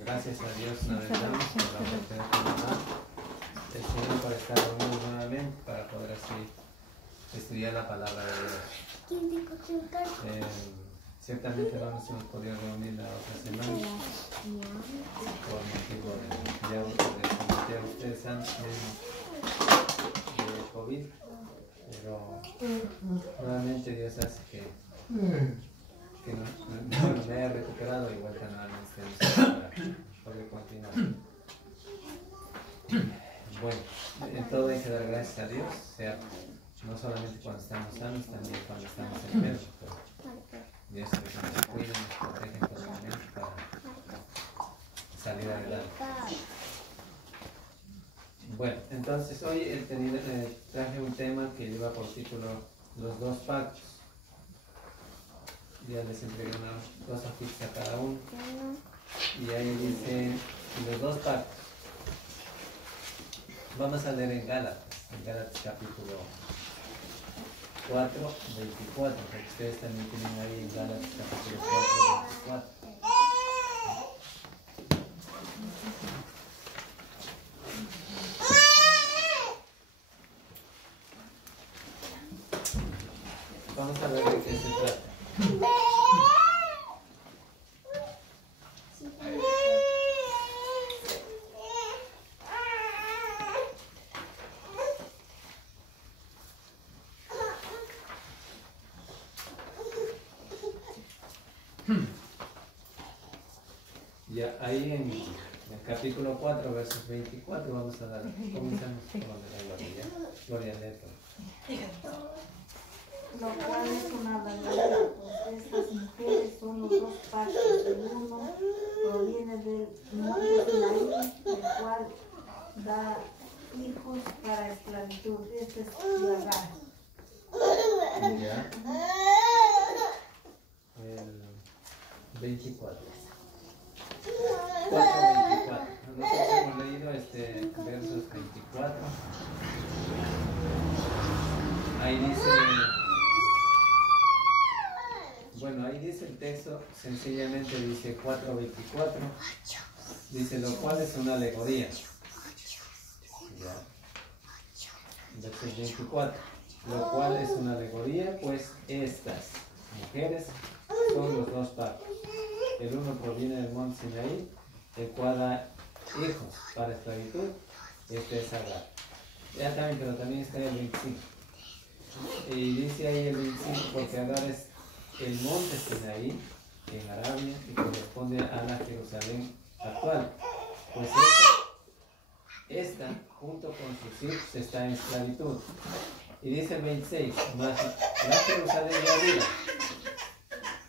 Gracias a Dios una vez más por la oportunidad que nos da el Señor para estar reunidos nuevamente, para poder así estudiar la palabra de Dios. Ciertamente no nos hemos podido reunir la otra semana por motivo de ustedes antes de COVID, pero nuevamente Dios hace que no me haya recuperado y vuelta nuevamente para poder continuar. Bueno, en todo hay que dar gracias a Dios, sea no solamente cuando estamos sanos, también cuando estamos enfermos. Dios nos cuida y nos protege en todo momento para salir adelante. Bueno, entonces hoy traje un tema que lleva por título Los dos pactos. Ya les entregué dos hojitas a cada uno. Y ahí dice los dos pactos. Vamos a leer en Gálatas capítulo 4, 24, porque ustedes también tienen ahí en Gálatas capítulo 4, 24. Vamos a ver de qué se trata. Ya ahí en el capítulo 4, versos 24, vamos a dar, comenzamos con la gloria. Gloria al Eterno. Lo cual es una verdad, pues estas mujeres son los dos pactos. El uno proviene del monte Sinaí, el cual da hijos para esclavitud. Este es Agar. Ya. El 24. 4:24. Nosotros hemos leído versos 24. Ahí dice el texto, sencillamente dice 4:24. Dice, lo cual es una alegoría. Ya. Versos 24. Lo cual es una alegoría, pues estas mujeres son los dos pactos. El uno proviene del monte Sinaí, el cual da hijos para esclavitud. Este es Agar. Ya también, pero también está el 25. Y dice ahí el 25 porque Agar es el monte Sinaí en Arabia y corresponde a la Jerusalén actual. Pues esta junto con sus hijos está en esclavitud. Y dice el 26, más la Jerusalén de arriba,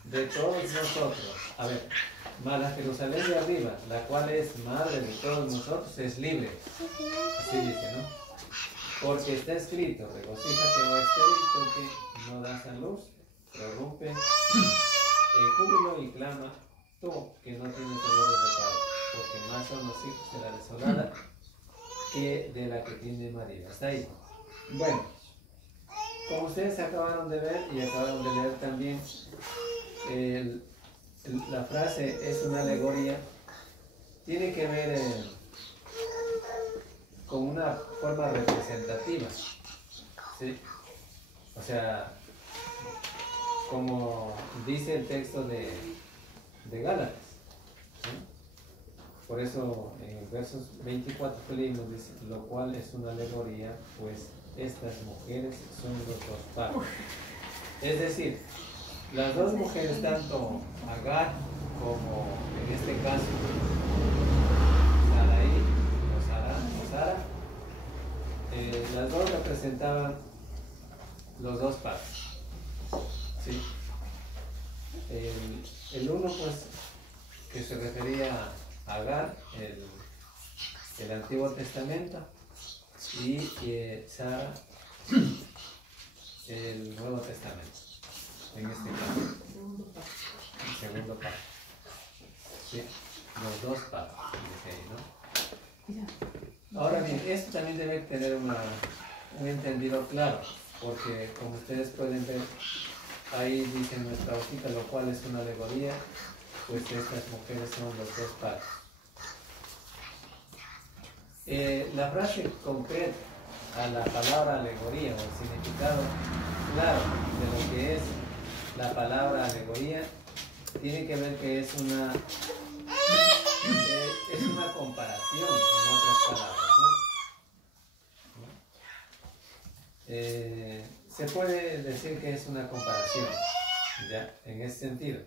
de todos nosotros. A ver, más la Jerusalén de arriba, la cual es madre de todos nosotros, es libre. Así dice, ¿no? Porque está escrito, regocíjate, oh estéril, que no das a luz, prorrumpe el júbilo y clama, tú que no tienes dolores de parto, porque más son los hijos de la desolada que de la que tiene marido. Hasta ahí. Bueno, como ustedes acabaron de ver y acabaron de leer también, la frase es una alegoría, tiene que ver con una forma representativa, ¿sí? O sea, como dice el texto de Gálatas, ¿sí? Por eso en el versos 24 que leímos dice, lo cual es una alegoría, pues estas mujeres son los dos pactos. Es decir, las dos mujeres, tanto Agar como en este caso Sarai o Sara, las dos representaban los dos pactos. ¿Sí? El uno, pues, que se refería a Agar, el Antiguo Testamento, y Sara, el Nuevo Testamento. En este caso, el segundo pacto. ¿Sí? Los dos pactos, dice ahí, ¿no? Ahora bien, esto también debe tener un entendido claro, porque como ustedes pueden ver, ahí dice en nuestra hojita, lo cual es una alegoría, pues estas mujeres son los dos pactos. La frase concreta a la palabra alegoría o el significado claro de lo que es la palabra alegoría tiene que ver que es una comparación, en otras palabras, ¿no? Se puede decir que es una comparación, ¿ya? En ese sentido.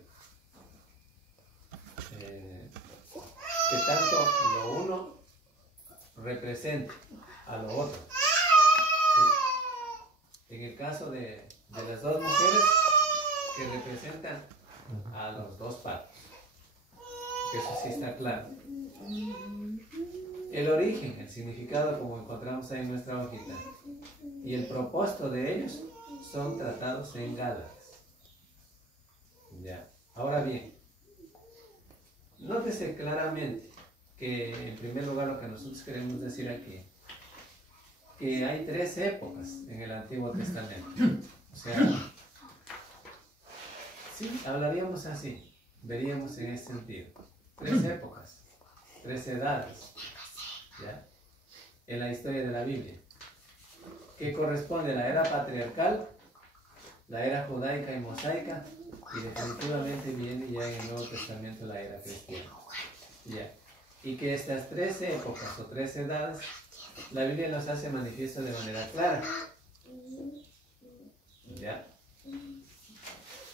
Que tanto lo uno representa a lo otro. ¿Sí? En el caso de las dos mujeres que representan a los dos padres. Eso sí está claro. El origen, el significado, como encontramos ahí en nuestra hojita, y el propósito de ellos son tratados en Gálatas. Ya. Ahora bien, nótese claramente que en primer lugar lo que nosotros queremos decir aquí, que hay 3 épocas en el Antiguo Testamento. O sea, sí, hablaríamos así, veríamos en ese sentido. 3 épocas, 3 edades, ¿ya? En la historia de la Biblia, que corresponde a la era patriarcal, la era judaica y mosaica, y definitivamente viene ya en el Nuevo Testamento la era cristiana. ¿Ya? Y que estas 3 épocas o 3 edades, la Biblia los hace manifiesto de manera clara. ¿Ya?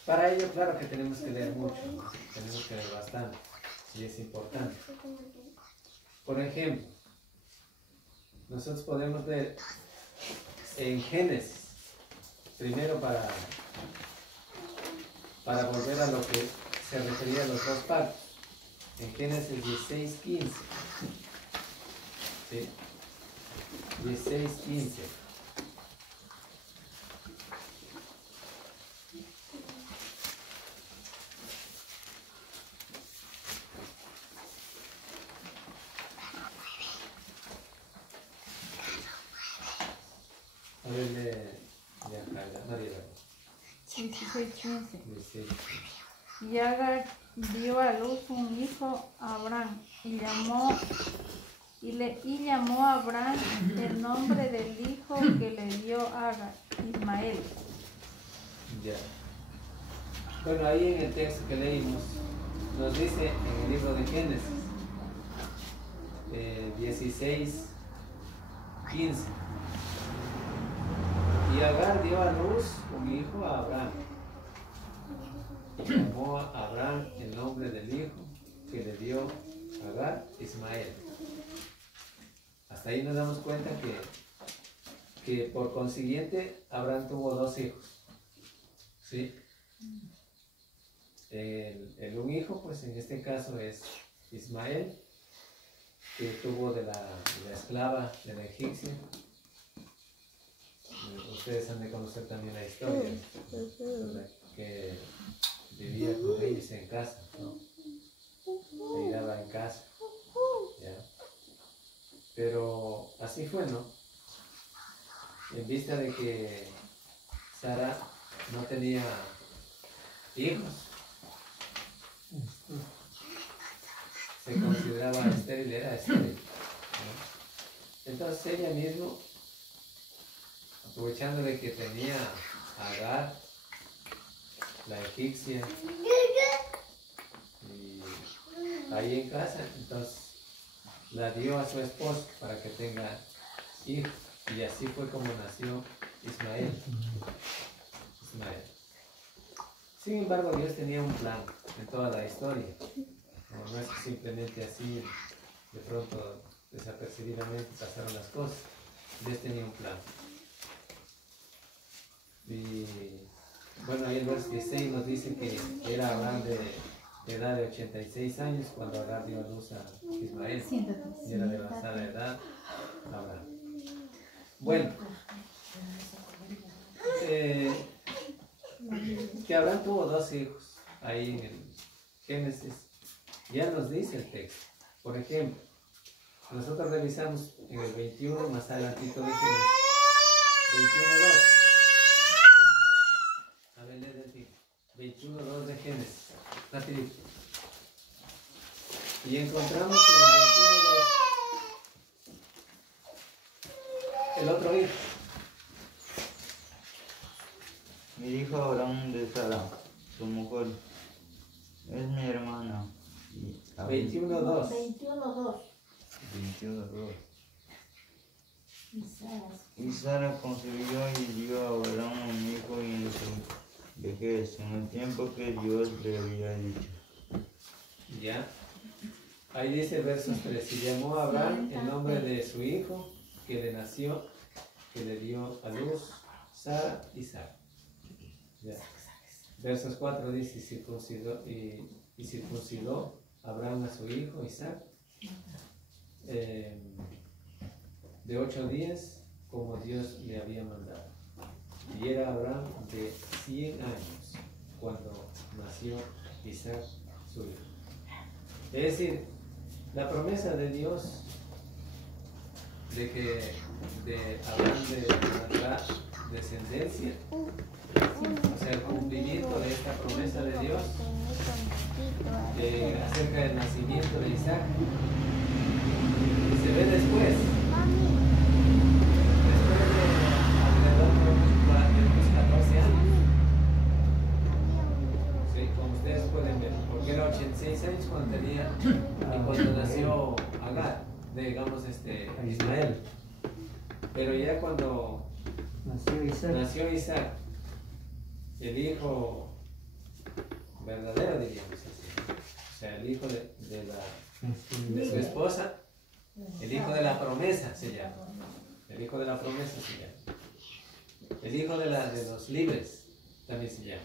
Para ello, claro que tenemos que leer mucho, ¿no? Tenemos que leer bastante, y es importante. Por ejemplo, nosotros podemos ver en Génesis, primero para volver a lo que se refería a los dos pactos, en Génesis 16:15. ¿Sí? 16:15. A ver, de acá, María. 16:15. Y Agar dio a luz un hijo a Abraham y llamó a Abraham el nombre del hijo que le dio Agar, Ismael. Ya. Bueno, ahí en el texto que leímos, nos dice en el libro de Génesis 16:15. Y Agar dio a luz un hijo a Abraham. Y llamó a Abraham el nombre del hijo que le dio Agar, Ismael. Hasta ahí nos damos cuenta que por consiguiente Abraham tuvo 2 hijos. ¿Sí? El un hijo, pues en este caso es Ismael, que tuvo de la esclava de la egipcia. Ustedes han de conocer también la historia, ¿verdad? Que vivía con ellos en casa, ¿no? Se quedaba en casa, ¿ya? Pero así fue, ¿no? En vista de que Sara no tenía hijos, se consideraba estéril, era estéril, ¿no? Entonces ella misma, aprovechando de que tenía a Agar, la egipcia, y ahí en casa, entonces la dio a su esposo para que tenga hijos, y así fue como nació Ismael. Sin embargo, Dios tenía un plan en toda la historia. No es que simplemente así, de pronto, desapercibidamente pasaron las cosas. Dios tenía un plan. Y bueno, ahí el verso 16 nos dice que era Abraham de edad de 86 años cuando Agar dio a luz a Ismael. Y era de avanzada edad Abraham. Bueno, que Abraham tuvo 2 hijos ahí en el Génesis. Ya nos dice el texto. Por ejemplo, nosotros revisamos en el 21, más adelantito de Génesis. 21:2. A ver, lee del 21:2 de Génesis. Rapidito. Y encontramos en el 21:2 oír. Y dijo Abraham de Sara, su mujer, es mi hermana. Y 21:2. 21:2. 21:2. Isaías. Y Sara concibió y dio a Abraham un hijo y en su vejez, en el tiempo que Dios le había dicho. Ya. Ahí dice versos 3. Y llamó a Abraham el nombre de su hijo que le nació, que le dio a luz, Sara y Sara. Ya. Versos 4 dice, y circuncidó Abraham a su hijo Isaac de 8 días, como Dios le había mandado. Y era Abraham de 100 años cuando nació Isaac, su hijo. Es decir, la promesa de Dios de que de Abraham tendrá descendencia, o sea, el cumplimiento de esta promesa de Dios acerca del nacimiento de Isaac, se ve después de alrededor de unos 14 años. Sí, como ustedes pueden ver, porque era 86 años cuando tenía y cuando nació Agar, digamos Ismael. Pero ya cuando nació Isaac, el hijo verdadero, diríamos así, o sea, el hijo de su esposa, el hijo de la promesa se llama, el hijo de la promesa se llama, el hijo de los libres también se llama.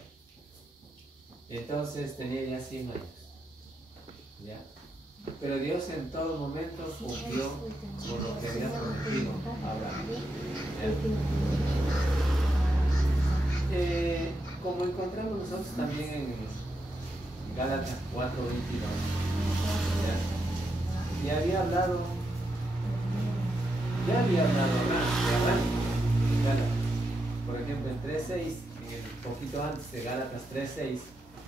Entonces tenía ya 100 años, ¿ya? Pero Dios en todo momento cumplió con lo que había prometido a Abraham. Como encontramos nosotros también en Gálatas 4:22, ya había hablado Abraham de Abraham en Gálatas. Por ejemplo, en 3:6, un poquito antes de Gálatas 3:6,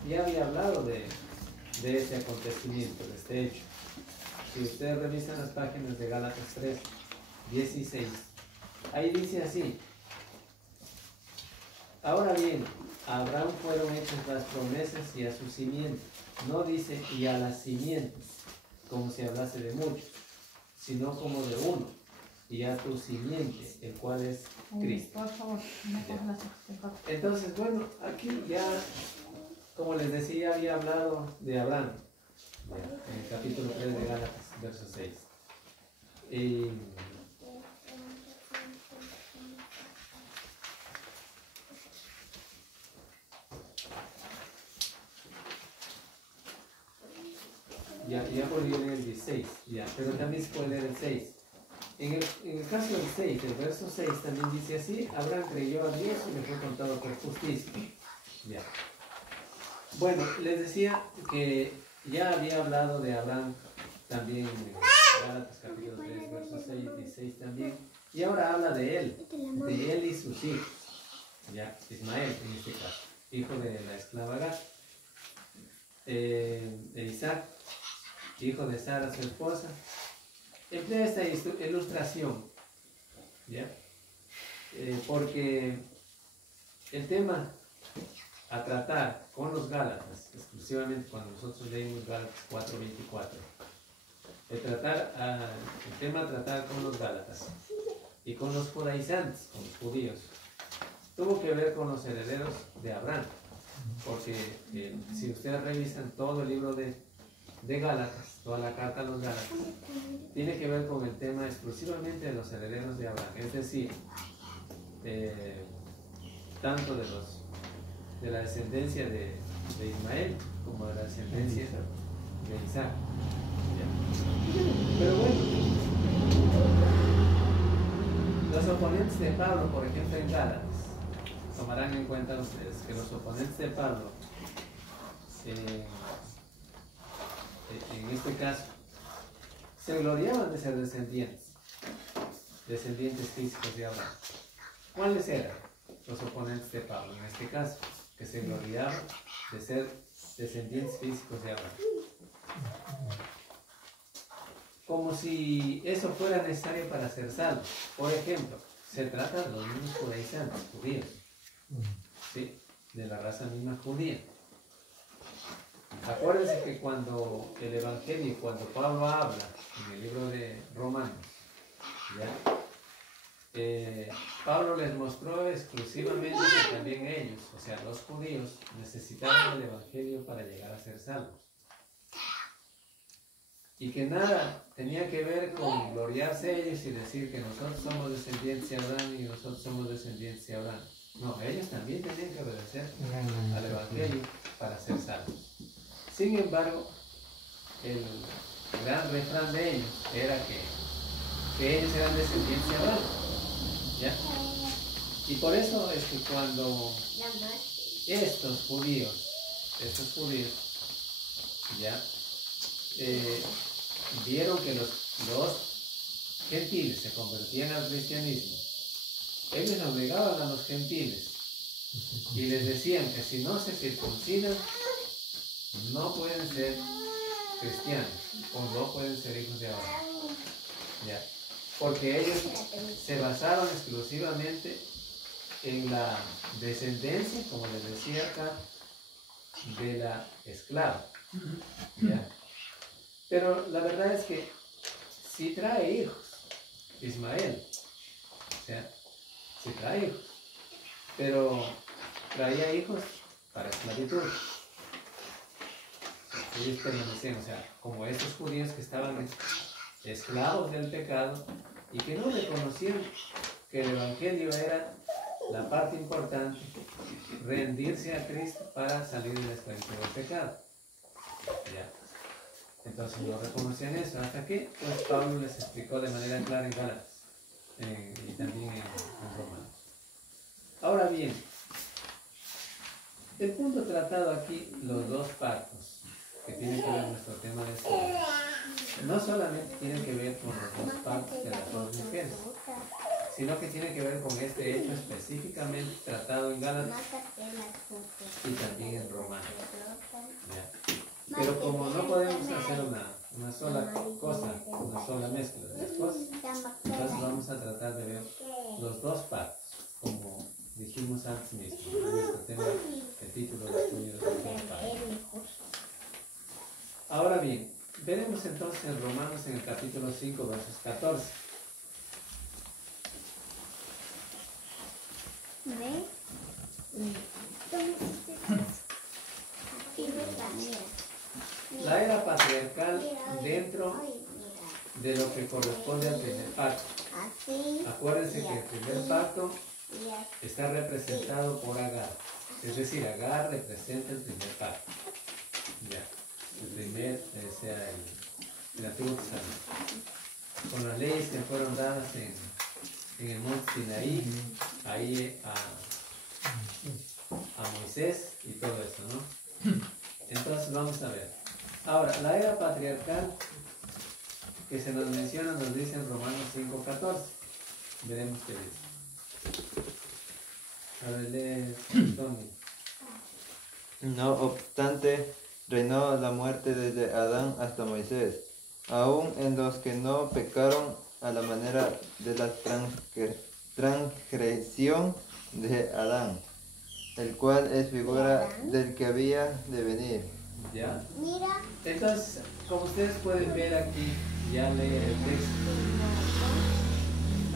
ya había hablado de ese acontecimiento, de este hecho. Si ustedes revisan las páginas de Gálatas 3:16, ahí dice así: ahora bien, a Abraham fueron hechas las promesas y a su simiente. No dice y a las simientes, como si hablase de muchos, sino como de uno, y a tu simiente, el cual es Cristo. Por favor, Entonces, bueno, aquí ya, como les decía, había hablado de Abraham, en el capítulo 3 de Gálatas, verso 6. Ya volví a leer el 16, pero también se puede leer el 6. En el caso del 6, el verso 6 también dice así: Abraham creyó a Dios y le fue contado por justicia. Ya. Bueno, les decía que ya había hablado de Abraham también en Gálatas capítulo 3, versos 6 y 16 también. Y ahora habla de él y sus hijos. Ya, Ismael en este caso, hijo de la esclava Agar. Isaac, hijo de Sara, su esposa. Emplea esta ilustración, ¿ya? Porque el tema a tratar con los Gálatas, exclusivamente cuando nosotros leímos Gálatas 4:24, el tema a tratar con los Gálatas y con los judaizantes, con los judíos, tuvo que ver con los herederos de Abraham, porque si ustedes revisan todo el libro de Gálatas, toda la carta a los Gálatas, tiene que ver con el tema exclusivamente de los herederos de Abraham, es decir, tanto de la descendencia de Ismael como de la descendencia de Isaac. Pero bueno, los oponentes de Pablo, por ejemplo en Gálatas, tomarán en cuenta ustedes que los oponentes de Pablo en este caso se gloriaban de ser descendientes físicos de Abraham. ¿Cuáles eran los oponentes de Pablo en este caso? Que se gloriaban de ser descendientes físicos de Abraham. Como si eso fuera necesario para ser salvo. Por ejemplo, se trata de los mismos judaizantes, judíos, ¿sí? De la raza misma judía. Acuérdense que cuando el Evangelio, cuando Pablo habla en el libro de Romanos, ¿ya? Pablo les mostró exclusivamente que también ellos, o sea, los judíos, necesitaban el Evangelio para llegar a ser salvos. Y que nada tenía que ver con gloriarse ellos y decir que nosotros somos descendientes de Abraham y nosotros somos descendientes de Abraham. No, ellos también tenían que obedecer al Evangelio para ser salvos. Sin embargo, el gran refrán de ellos era que ellos eran descendientes de Abraham. ¿Ya? Y por eso es que cuando estos judíos, ¿ya? Vieron que los gentiles se convertían al cristianismo, ellos obligaban a los gentiles y les decían que si no se circuncidan no pueden ser cristianos o no pueden ser hijos de Abraham, ¿ya? Porque ellos se basaron exclusivamente en la descendencia, como les decía acá, de la esclava, ¿ya? Pero la verdad es que sí trae hijos, Ismael, o sea, sí trae hijos, pero traía hijos para esclavitud. Ellos permanecían, o sea, como estos judíos que estaban esclavos del pecado y que no reconocían que el Evangelio era la parte importante, rendirse a Cristo para salir de la esclavitud del pecado. ¿Ya? Entonces no reconocían eso. ¿Hasta que pues Pablo les explicó de manera clara en Gálatas y también en Romanos. Ahora bien, el punto tratado aquí, los dos pactos, que tienen que ver con nuestro tema de escuela, no solamente tienen que ver con los dos pactos de las dos mujeres, sino que tiene que ver con este hecho específicamente tratado en Gálatas y también en Romanos. ¿Ya? Pero como no podemos hacer una sola cosa, una sola mezcla de las cosas, entonces vamos a tratar de ver los dos pactos, como dijimos antes mismo, en nuestro tema, el título de estudio de los dos pactos. Ahora bien, veremos entonces en Romanos en el capítulo 5, versos 14. La era patriarcal dentro de lo que corresponde al primer pacto. Acuérdense que el primer pacto está representado por Agar. Es decir, Agar representa el primer pacto. Ya. El primer, sea el Antiguo Testamento. Con las leyes que fueron dadas en el monte Sinaí, ahí a Moisés y todo eso, ¿no? Entonces vamos a ver. Ahora, la era patriarcal que se nos menciona nos dice en Romanos 5:14. Veremos qué dice. A ver, lee, Tony. No obstante, reinó la muerte desde Adán hasta Moisés, aun en los que no pecaron a la manera de la transgresión de Adán, el cual es figura del que había de venir. ¿Ya? Entonces, como ustedes pueden ver aquí, ya lee el texto.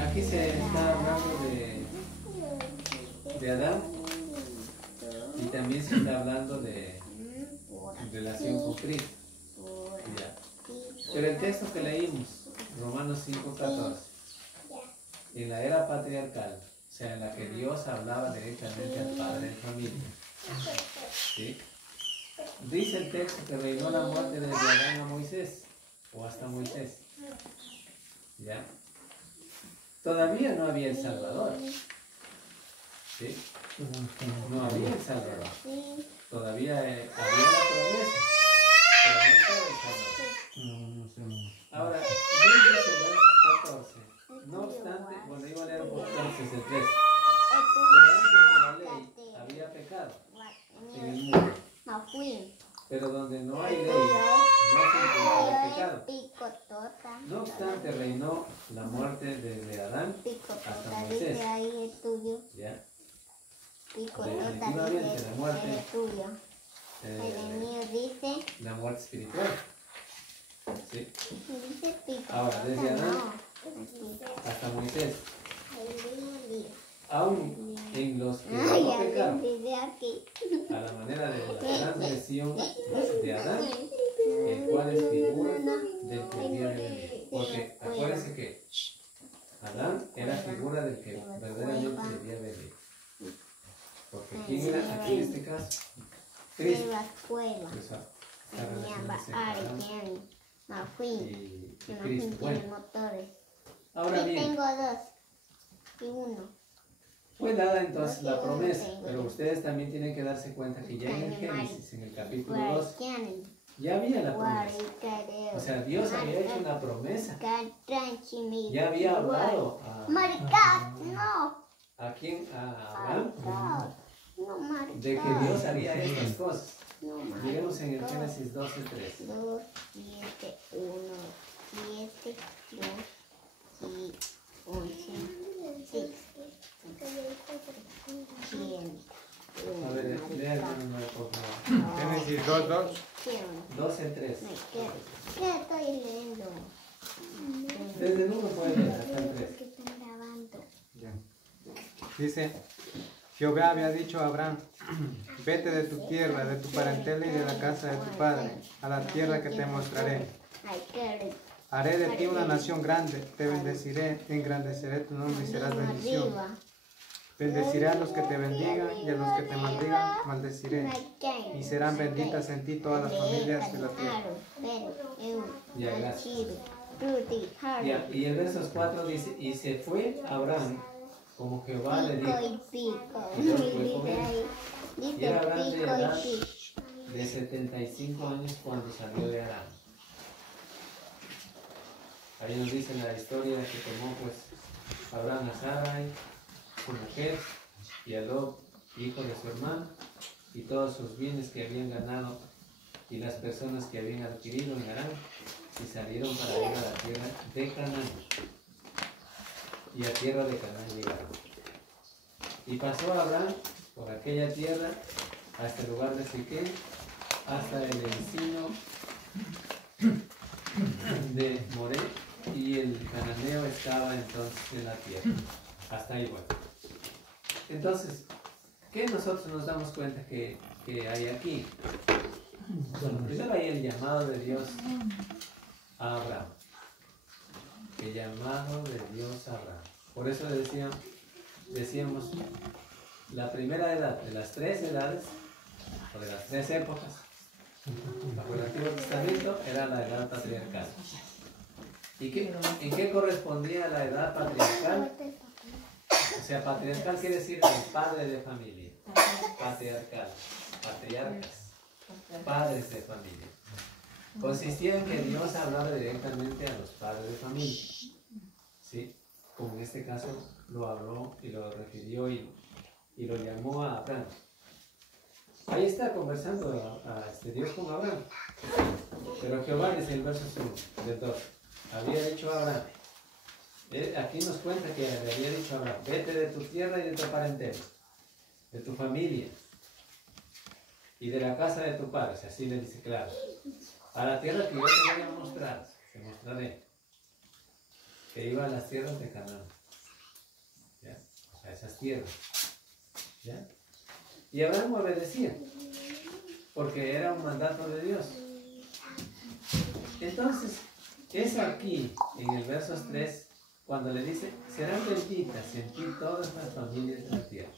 Aquí se está hablando de Adán y también se está hablando de relación con Cristo. ¿Ya? Pero el texto que leímos, Romanos 5:14, en la era patriarcal, o sea, en la que Dios hablaba directamente al padre de familia, ¿sí? Dice el texto que reinó la muerte desde Adán a Moisés, o hasta Moisés. ¿Ya? Todavía no había el Salvador. ¿Sí? No había el Salvador. Todavía había la promesa, pero no estaba el Salvador. Ahora, dice el verso 14. No obstante, bueno, iba a leer un poco antes el 13. Pero antes de la ley había pecado en el mundo. Pero donde no hay ley, no se encuentra el pecado. No obstante, reinó la muerte desde Adán hasta Moisés. Dice ahí es tuyo. ¿Ya? Definitivamente Definitivamente la muerte, es tuyo. El mío dice, la muerte espiritual. ¿Sí? dice picotota. Ahora, desde Adán No. hasta Moisés, El mío dice. aún en los que Ay, no alguien pecaron, dice aquí. a la manera de la transgresión de Adán, el cual es figura del que había de venir. Porque acuérdense que Adán era figura del que verdaderamente debía venir. Porque ¿quién era aquí en este caso? Cristo. La escuela. Pues, está Tenía relacionándose Adán y Cristo. tiene Bueno, motores. ahora Yo bien, tengo 2 y 1. fue dada entonces la promesa, pero ustedes también tienen que darse cuenta que ya en el Génesis, en el capítulo 2, ya había la promesa. O sea, Dios había hecho una promesa. Ya había hablado ¿a quién? A Abraham, de que Dios haría estas cosas. Miremos en el Génesis 12:3. 2, 7, 1, 7, 2 y 11, 6, 100. A ver, lea el número, por favor. Génesis 2:2. 12:3. ¿Qué estoy leyendo? Desde el 1 puede leer hasta el 3. Que están grabando. Dice, Jehová había dicho a Abraham, vete de tu tierra, de tu parentela y de la casa de tu padre, a la tierra que te mostraré. Haré de ti una nación grande, te bendeciré, engrandeceré tu nombre y serás bendición. Bendeciré a los que te bendigan y a los que te maldigan, maldeciré. Y serán benditas en ti todas las familias de la tierra. Ya, gracias. Y el verso 4 dice, y se fue Abraham como Jehová le dijo. Y Dios fue con él. Y era Abraham de edad de 75 años cuando salió de Arán. Ahí nos dice la historia que tomó pues Abraham a Sarai, su mujer, y a Lot, hijo de su hermano, y todos sus bienes que habían ganado y las personas que habían adquirido en Arán, y salieron para ir a la tierra de Canaán. Y a tierra de Canaán llegaron. Y pasó Abraham por aquella tierra hasta el lugar de Siquem, hasta el encino de Moré, y el cananeo estaba entonces en la tierra. Hasta ahí bueno. Entonces, ¿qué nosotros nos damos cuenta que hay aquí? Bueno, primero hay el llamado de Dios a Abraham. El llamado de Dios a Abraham. Por eso le decíamos, la primera edad de las 3 edades, o de las 3 épocas, bajo el Antiguo Testamento, era la edad patriarcal. ¿Y en qué correspondía la edad patriarcal? O sea, patriarcal quiere decir el padre de familia. Patriarcal, patriarcas, padres de familia. Consistía en que Dios hablaba directamente a los padres de familia. ¿Sí? Como en este caso lo habló y lo refirió y lo llamó a Abraham. Ahí está conversando a Dios con Abraham. Pero Jehová, dice el verso 1 del 2, había dicho a Abraham. Aquí nos cuenta que le había dicho a Abraham, vete de tu tierra y de tu parentela, de tu familia y de la casa de tu padre. Así le dice claro. A la tierra que yo te voy a mostrar, te mostraré. Que iba a las tierras de Canaán. ¿Ya? A esas tierras. ¿Ya? Y Abraham obedecía, porque era un mandato de Dios. Entonces, es aquí, en el verso 3, cuando le dice, serán benditas en ti todas las familias de la tierra.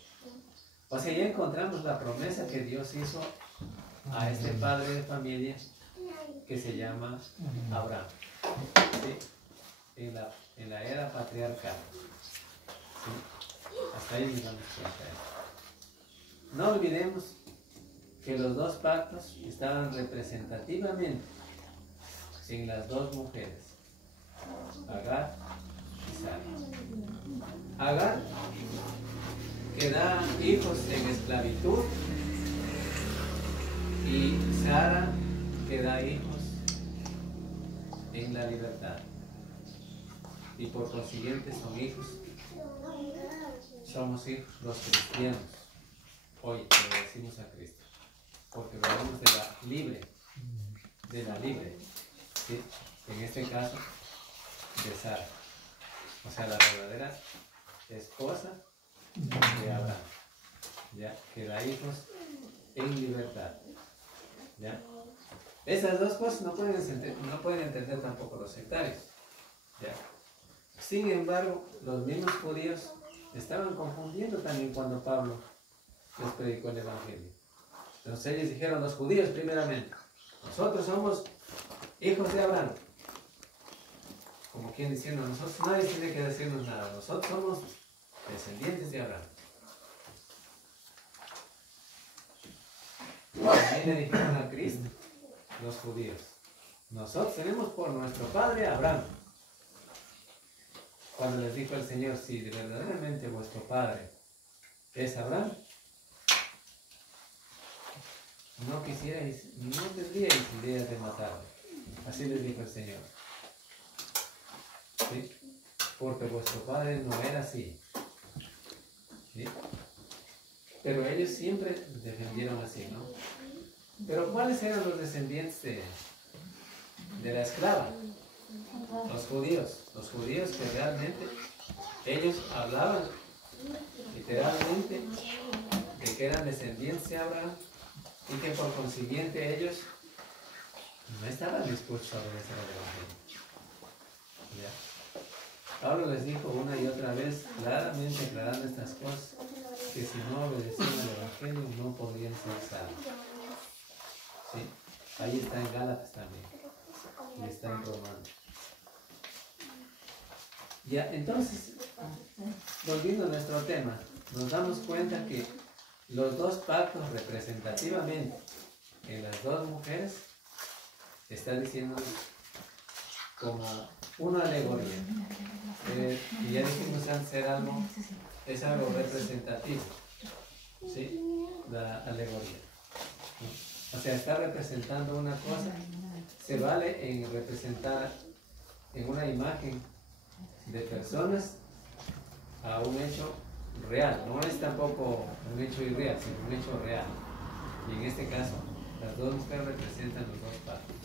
O sea, ya encontramos la promesa que Dios hizo a este padre de familia que se llama Abraham. ¿Sí? En la era patriarcal. ¿Sí? Hasta ahí nos damos cuenta. No olvidemos que los dos pactos estaban representativamente en las dos mujeres, Agar y Sara. Agar, que da hijos en esclavitud, y Sara, que da hijos en la libertad. y por consiguiente son hijos. Somos hijos los cristianos. Hoy le decimos a Cristo, porque venimos de la libre, ¿sí? En este caso, de Sara, o sea, la verdadera esposa de Abraham, ¿ya? Que da hijos en libertad, ¿ya? Esas dos cosas no pueden entender tampoco los sectarios, ¿ya? Sin embargo, los mismos judíos estaban confundiendo también cuando Pablo les predicó el Evangelio. Entonces ellos dijeron, los judíos primeramente, nosotros somos hijos de Abraham. Como quien diciendo, nosotros nadie tiene que decirnos nada, nosotros somos descendientes de Abraham. También le dijeron a Cristo, los judíos, nosotros tenemos por nuestro padre Abraham. Cuando les dijo el Señor, si verdaderamente vuestro padre es Abraham, no tendríais idea de matarlo. Así les dijo el Señor. ¿Sí? Porque vuestro padre no era así. ¿Sí? Pero ellos siempre defendieron así, ¿no? Pero ¿cuáles eran los descendientes de la esclava? Los judíos que realmente ellos hablaban literalmente de que eran descendientes de Abraham y que por consiguiente ellos no estaban dispuestos a obedecer al Evangelio. ¿Ya? Pablo les dijo una y otra vez, claramente aclarando estas cosas, que si no obedecían al Evangelio no podrían ser salvos. ¿Sí? Ahí está en Gálatas también, y está en Romanos. Ya, entonces, volviendo a nuestro tema, nos damos cuenta que los dos pactos representativamente en las dos mujeres están diciendo como una alegoría. Y ya dijimos antes, es algo representativo, ¿sí? La alegoría. O sea, está representando una cosa, se vale en representar en una imagen de personas a un hecho real. No es tampoco un hecho irreal, sino un hecho real. Y en este caso, las dos mujeres representan los dos pactos.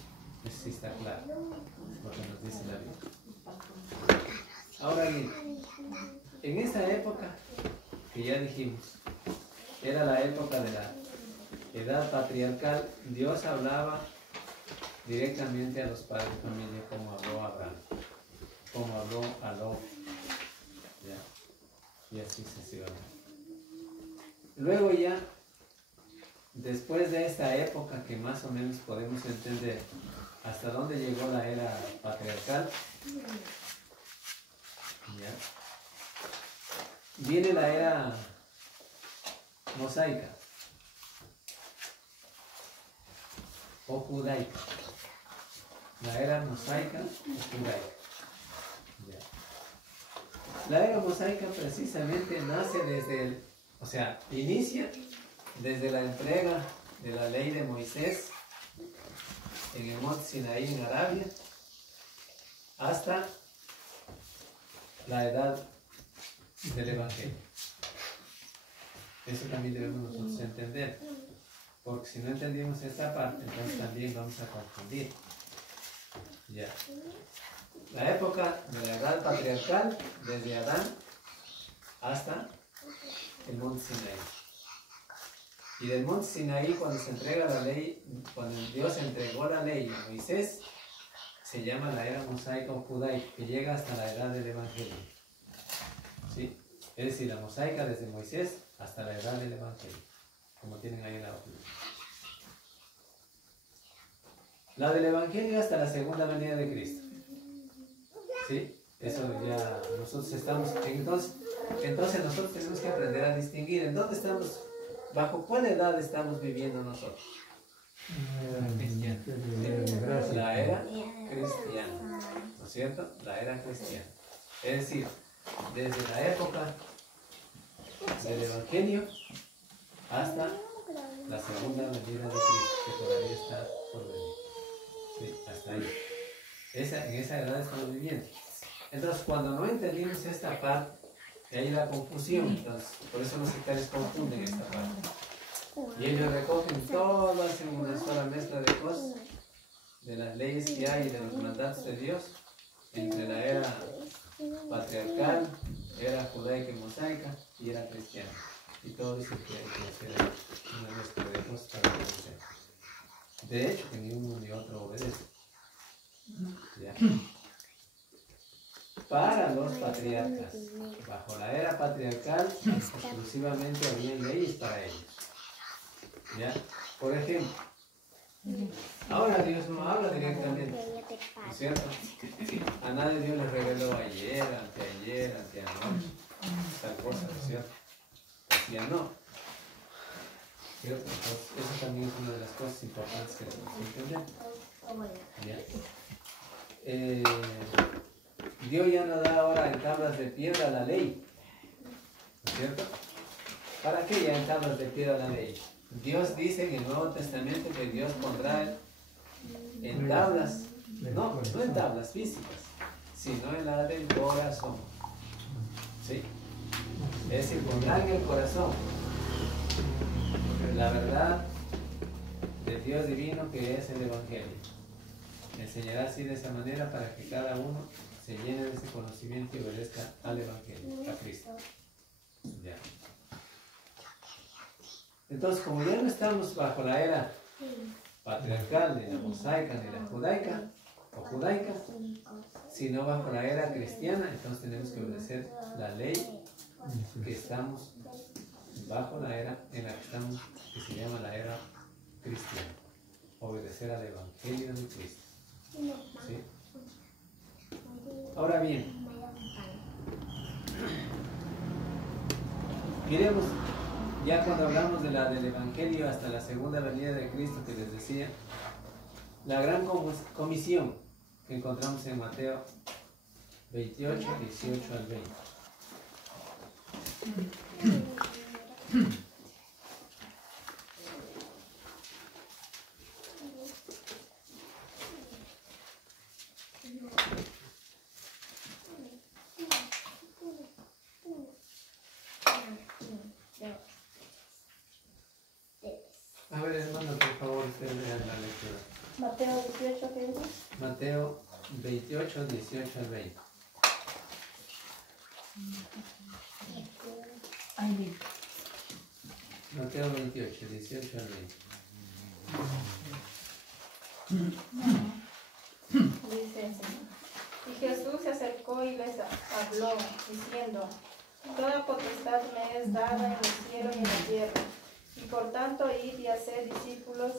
Eso sí está claro, lo que nos dice la Biblia. Ahora bien, en esa época, que ya dijimos, era la época de la edad patriarcal, Dios hablaba directamente a los padres de familia como habló Abraham, como habló a Lot, ¿ya? Y así sucesivamente. Luego ya, después de esta época que más o menos podemos entender hasta dónde llegó la era patriarcal, ¿ya? Viene la era mosaica o judaica. La era mosaica o judaica. ¿Ya? La era mosaica precisamente nace inicia desde la entrega de la ley de Moisés en el monte Sinaí en Arabia hasta la edad del Evangelio. Eso también debemos nosotros entender, porque si no entendimos esta parte, entonces también vamos a confundir. Ya. La época de la edad patriarcal, desde Adán hasta el monte Sinaí. Y del monte Sinaí, cuando se entrega la ley, cuando Dios entregó la ley a Moisés, se llama la era mosaica o judaica, que llega hasta la edad del Evangelio. ¿Sí? Es decir, la mosaica desde Moisés hasta la edad del Evangelio, como tienen ahí en la hoja. La del Evangelio hasta la segunda venida de Cristo. ¿Sí? Eso ya nosotros estamos... Entonces nosotros tenemos que aprender a distinguir en dónde estamos, bajo cuál edad estamos viviendo nosotros. La era cristiana, ¿no es cierto? La era cristiana. Es decir, desde la época del Evangelio hasta la segunda venida de Cristo, que todavía está por venir. Sí, hasta ahí. En esa edad estamos viviendo. Entonces, cuando no entendimos esta parte, hay la confusión, entonces, por eso los sectarios confunden esta parte. Y ellos recogen todo, hacen una sola mezcla de cosas, de las leyes que hay y de los mandatos de Dios, entre la era patriarcal, era judaica y mosaica, y era cristiana. Y todo eso que hay que hacer una mezcla de cosas para obedecer. De hecho, que ni uno ni otro obedece. ¿Ya? Para los patriarcas, bajo la era patriarcal, exclusivamente había leyes para ellos. ¿Ya? Por ejemplo, ahora Dios no habla directamente, ¿no es cierto? A nadie Dios les reveló ayer, anteanoche, tal cosa, ¿no es cierto? Decía no. ¿Cierto? Entonces, eso también es una de las cosas importantes que debemos entender. ¿Ya? Dios ya no da ahora en tablas de piedra la ley, ¿no es cierto? ¿Para qué ya en tablas de piedra la ley? Dios dice en el Nuevo Testamento que Dios pondrá en tablas, no en tablas físicas, sino en la del corazón. ¿Sí? Es decir, pondrá en el corazón la verdad del Dios divino que es el Evangelio. Enseñará así de esa manera para que cada uno se llene de ese conocimiento y obedezca al Evangelio, a Cristo. Ya. Entonces, como ya no estamos bajo la era patriarcal, ni la mosaica, ni la judaica, o judaica, sino bajo la era cristiana, entonces tenemos que obedecer la ley que estamos bajo la era en la que estamos, que se llama la era cristiana. Obedecer al Evangelio de Cristo. ¿Sí? Ahora bien, miremos, ya cuando hablamos del Evangelio hasta la segunda venida de Cristo que les decía, la gran comisión que encontramos en Mateo 28, 18 al 20. A ver, hermano, por favor, ustedes lean la lectura. Mateo 18, ¿qué dice? Mateo 28, 18 al 20. Mateo 28, 18 al 20. Dice el Señor. Y Jesús se acercó y les habló, diciendo: Toda potestad me es dada en el cielo y en la tierra. Y por tanto id y hacer discípulos